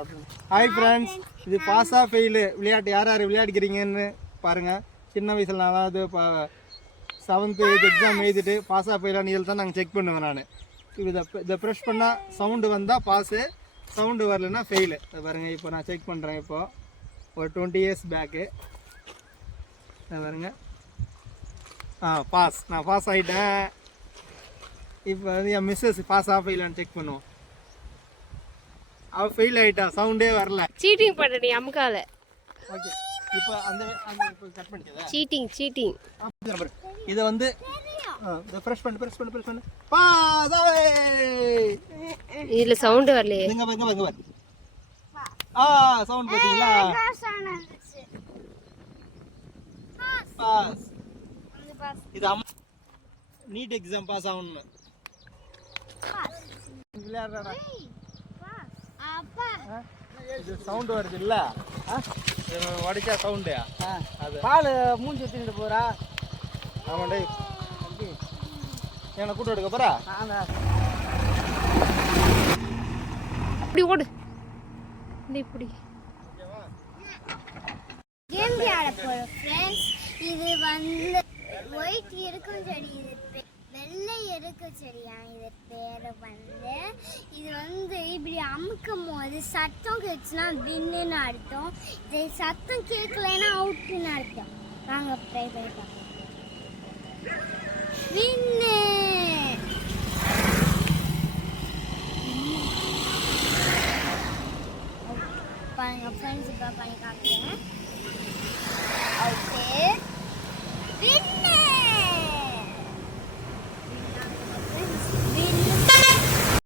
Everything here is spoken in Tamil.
ஹாய் ஃப்ரெண்ட்ஸ், இது பாஸா ஃபெயிலு விளையாட்டு யார் யார் விளையாடிக்கிறீங்கன்னு பாருங்கள். சின்ன வயசில் நான் அதாவது இப்போ 7th 8th எக்ஸாம் எழுதிட்டு பாஸா ஃபெயிலான்னு இதில் தான் நாங்கள் செக் பண்ணுவேன். நான் இதை ப்ரெஷ் பண்ணால் சவுண்டு வந்தால் பாஸு, சவுண்டு வரலன்னா ஃபெயிலு. இதை பாருங்கள், இப்போ நான் செக் பண்ணுறேன். இப்போது ஒரு 20 years பேக்கு இதை பாருங்கள். பாஸ், நான் பாஸ் ஆகிட்டேன். இப்போ வந்து என் மிஸ்ஸஸ் பாஸா ஃபெயிலான்னு செக் பண்ணுவோம். அவள் ஃபெயில் ஆகிட்டா, சவுண்டே வரல. சீட்டிங் பண்ணடி அமுக்கால. ஓகே, இப்போ அந்த இப்போ கட் பண்ணிட்டதா? சீட்டிங். இதை வந்து ப்ரெஸ் பண்ணு. பாஸ் ஆவே. இதுல சவுண்ட் வரலையே. இங்க பாருங்க. சவுண்ட் பாத்தீங்களா? பாஸ். இது நீட் எக்ஸாம் பாஸ் ஆகணும். விளையாடுறா. இது சவுண்ட் வருது இல்ல? வடிச்சா சவுண்டு அது பால் மூஞ்சி ஊற்றிட்டு போறா. ஆமாண்டே, என்ன கூட்டு எடுக்க போறா? இப்படி ஓடு, இப்படி கேம் விளையாட போறோம் ஃப்ரெண்ட்ஸ். இது வந்து ஒயிட் இருக்கும் செடி, இது வெள்ளை இருக்கும் செடியா. இது பேர் வந்து இது வந்து இப்படி அமுக்கும் போது சத்தம் கேட்சுன்னா வின்னுன்னு அர்த்தம். இது சத்தம் கேட்கலன்னா அவுட்டுன்னு அர்த்தம். வாங்க ட்ரை பண்ணி பார்க்கலாம். வின்னு பாருங்க ஃப்ரெண்ட்ஸ், இப்போ பண்ணி காட்டுறேன். ஓகே, வின்னு.